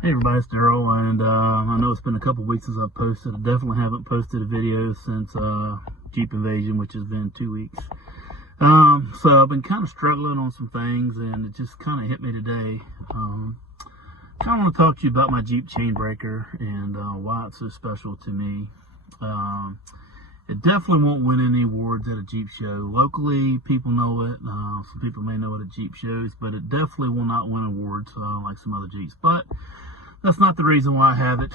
Hey everybody, it's Daryl, and I know it's been a couple weeks since I've posted. I definitely haven't posted a video since Jeep Invasion, which has been 2 weeks. So I've been kind of struggling on some things, and it just kind of hit me today. Kind of want to talk to you about my Jeep chain breaker and why it's so special to me. It definitely won't win any awards at a Jeep show. Locally, people know it. Some people may know it at Jeep shows, but it definitely will not win awards like some other Jeeps. But that's not the reason why I have it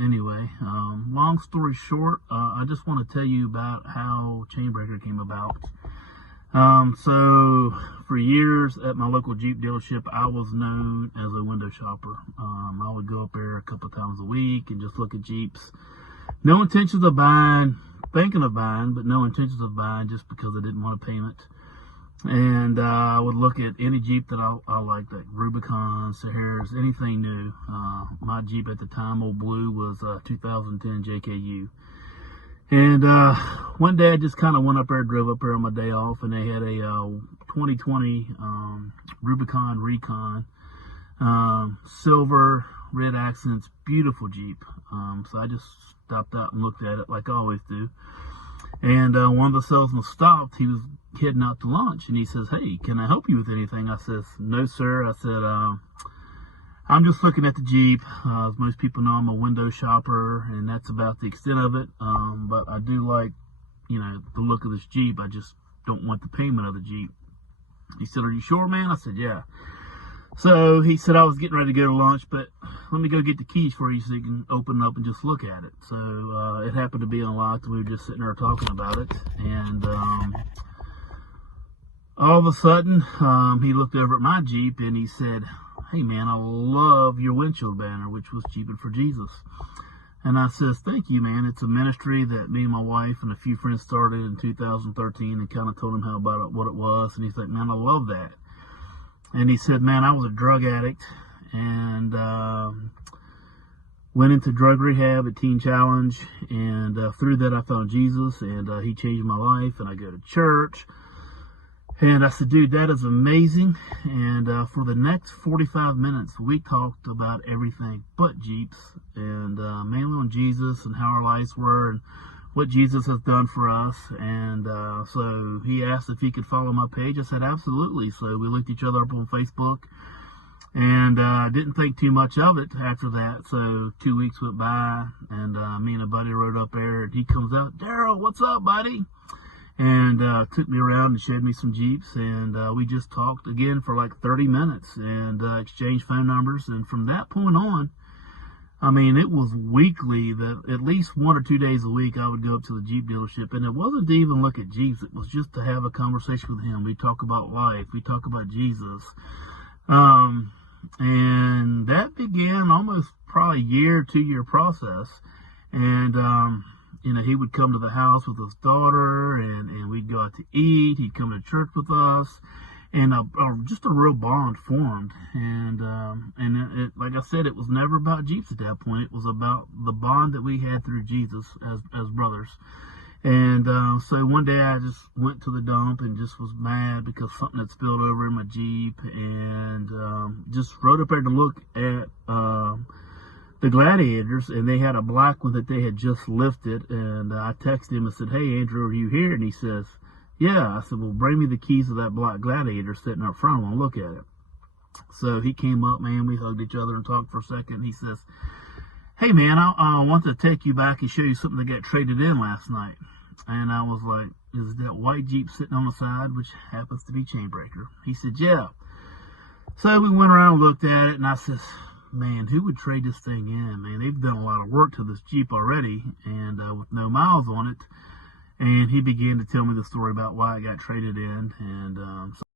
anyway. Long story short, I just want to tell you about how chain breaker came about. So for years at my local Jeep dealership, I was known as a window shopper. I would go up there a couple times a week and just look at Jeeps. No intentions of buying, thinking of buying, but no intentions of buying just because I didn't want a payment. And I would look at any Jeep that I liked, like Rubicon, Saharas, anything new. My Jeep at the time, old blue, was 2010 JKU. And one day I just kind of went up there, drove up there on my day off, and they had a 2020 Rubicon Recon, silver, red accents, beautiful Jeep. So I just stopped out and looked at it like I always do. And one of the salesmen stopped. He was heading out to lunch, and he says, "Hey, can I help you with anything?" I says, "No, sir." I said, "I'm just looking at the Jeep. As most people know, I'm a window shopper, and that's about the extent of it. But I do like, the look of this Jeep. I just don't want the payment of the Jeep." He said, "Are you sure, man?" I said, "Yeah." So he said, "I was getting ready to go to lunch, but let me go get the keys for you so you can open it up and just look at it." So it happened to be unlocked, and we were just sitting there talking about it. And all of a sudden, he looked over at my Jeep and he said, "Hey man, I love your windshield banner," which was Jeeping for Jesus. And I says, "Thank you, man. It's a ministry that me and my wife and a few friends started in 2013," and kind of told him how about it, what it was. And he's like, "Man, I love that." And he said, "Man, I was a drug addict and went into drug rehab at Teen Challenge. And through that, I found Jesus, and he changed my life. And I go to church." And I said, "Dude, that is amazing." And for the next 45 minutes, we talked about everything but Jeeps, and mainly on Jesus and how our lives were and what Jesus has done for us. And so he asked if he could follow my page. I said, "Absolutely." So we looked each other up on Facebook, and didn't think too much of it after that. So 2 weeks went by, and me and a buddy rode up there, and he comes out, "Daryl, what's up, buddy?" And took me around and showed me some Jeeps, and we just talked again for like 30 minutes and exchanged phone numbers. And from that point on, I mean, it was weekly that at least 1 or 2 days a week I would go up to the Jeep dealership, and it wasn't to even look at Jeeps. It was just to have a conversation with him. We talk about life. We talk about Jesus. And that began almost probably a year, 2 year process. And he would come to the house with his daughter, and we'd go out to eat. He'd come to church with us, and just a real bond formed. And it, like I said, it was never about Jeeps at that point. It was about the bond that we had through Jesus as brothers. And so one day I just went to the dump and just was mad because something had spilled over in my Jeep, and just rode up there to look at the Gladiators, and they had a black one that they had just lifted. And I texted him and said, "Hey Andrew, are you here?" And he says, "Yeah." I said, "Well, bring me the keys of that black Gladiator sitting up front. I want to look at it." So he came up, man, we hugged each other and talked for a second. And he says, "Hey man, I want to take you back and show you something that got traded in last night." And I was like, "Is that white Jeep sitting on the side, which happens to be Chainbreaker?" He said, "Yeah." So we went around and looked at it, and I says, "Man, who would trade this thing in? Man, they've done a lot of work to this Jeep already, and with no miles on it." And he began to tell me the story about why it got traded in. And